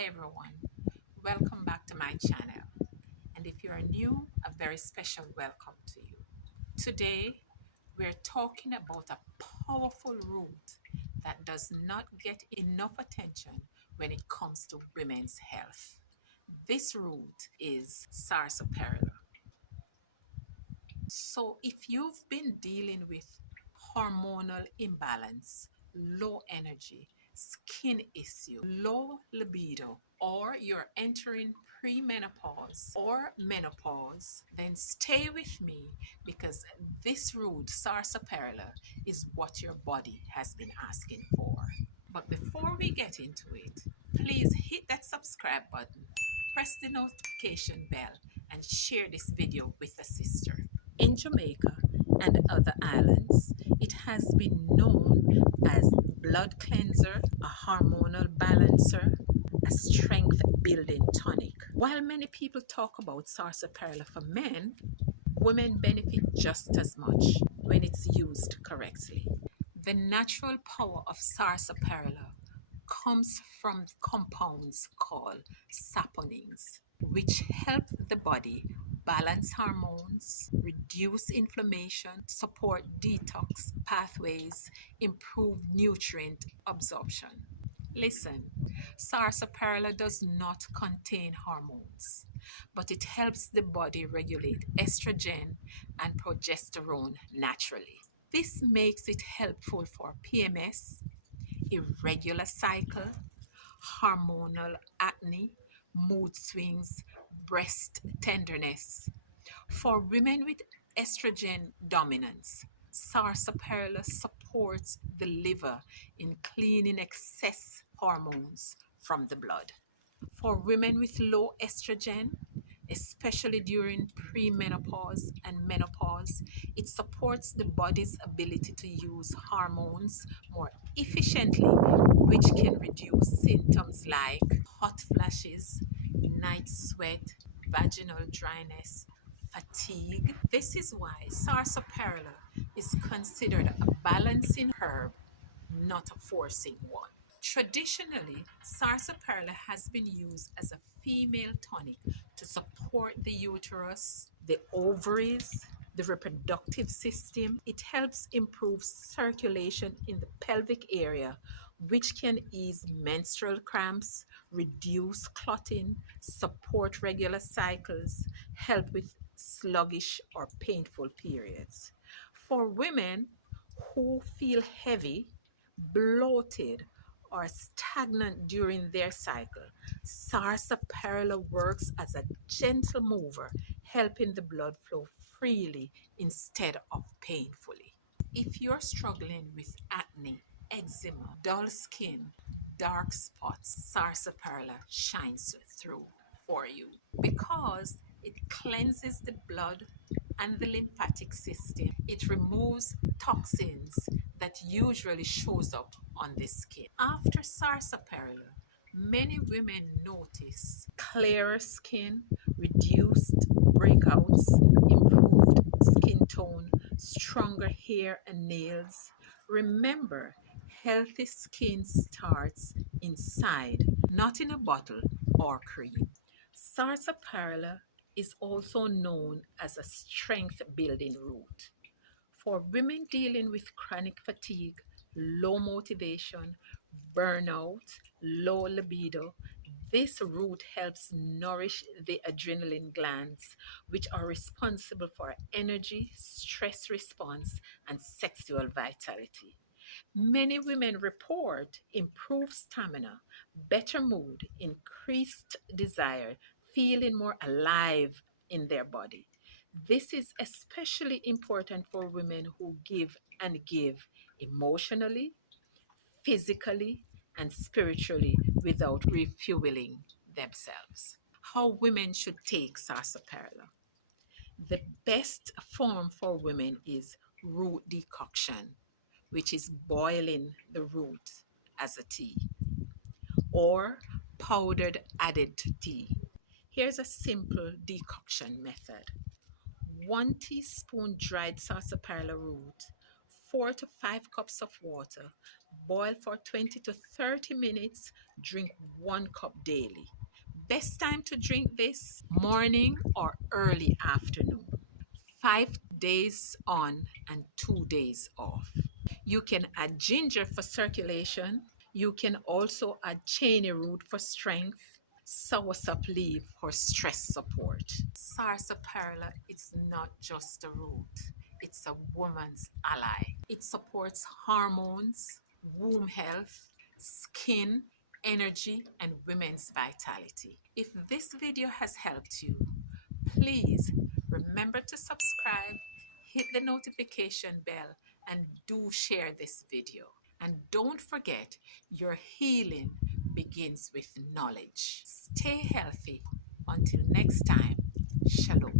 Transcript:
Hi everyone, welcome back to my channel. And if you are new, a very special welcome to you. Today, we're talking about a powerful root that does not get enough attention when it comes to women's health. This root is Sarsaparilla. So, if you've been dealing with hormonal imbalance, low energy, skin issue, low libido, or you're entering premenopause or menopause, then stay with me because this root, sarsaparilla, is what your body has been asking for. But before we get into it, please hit that subscribe button, press the notification bell, and share this video with a sister. In Jamaica and other islands, it has been known as blood cleanser, a hormonal balancer, a strength building tonic. While many people talk about sarsaparilla for men, women benefit just as much when it's used correctly. The natural power of sarsaparilla comes from compounds called saponins, which help the body balance hormones, reduce inflammation, support detox pathways, improve nutrient absorption. Listen, sarsaparilla does not contain hormones, but it helps the body regulate estrogen and progesterone naturally. This makes it helpful for PMS, irregular cycle, hormonal acne, mood swings, breast tenderness. For women with estrogen dominance, sarsaparilla supports the liver in cleaning excess hormones from the blood. For women with low estrogen, especially during premenopause and menopause, it supports the body's ability to use hormones more efficiently, which can reduce symptoms like hot flashes, night sweat, vaginal dryness, fatigue. This is why sarsaparilla is considered a balancing herb, not a forcing one. Traditionally, sarsaparilla has been used as a female tonic to support the uterus, the ovaries, the reproductive system. It helps improve circulation in the pelvic area, which can ease menstrual cramps, reduce clotting, support regular cycles, help with sluggish or painful periods. For women who feel heavy, bloated, or stagnant during their cycle, sarsaparilla works as a gentle mover, helping the blood flow freely instead of painfully. If you're struggling with acne, eczema, dull skin, dark spots, sarsaparilla shines through for you because it cleanses the blood and the lymphatic system. It removes toxins that usually shows up on the skin. After sarsaparilla, many women notice clearer skin, reduced breakouts, improved skin tone, stronger hair and nails. Remember, healthy skin starts inside, not in a bottle or cream. Sarsaparilla is also known as a strength building root. For women dealing with chronic fatigue, low motivation, burnout, low libido, this root helps nourish the adrenaline glands, which are responsible for energy, stress response, and sexual vitality. Many women report improved stamina, better mood, increased desire, feeling more alive in their body. This is especially important for women who give and give emotionally, physically, and spiritually without refueling themselves. How women should take sarsaparilla. The best form for women is root decoction, which is boiling the root as a tea, or powdered added tea. Here's a simple decoction method. 1 teaspoon dried sarsaparilla root, 4 to 5 cups of water, Boil for 20 to 30 minutes. Drink 1 cup daily. Best time to drink this: morning or early afternoon. 5 days on and 2 days off. You can add ginger for circulation. You can also add cheney root for strength, soursop leaf for stress support. Sarsaparilla is not just a root, it's a woman's ally. It supports hormones, womb health, skin, energy, and women's vitality. If this video has helped you, please remember to subscribe, hit the notification bell, and do share this video. And don't forget, your healing begins with knowledge. Stay healthy. Until next time, Shalom.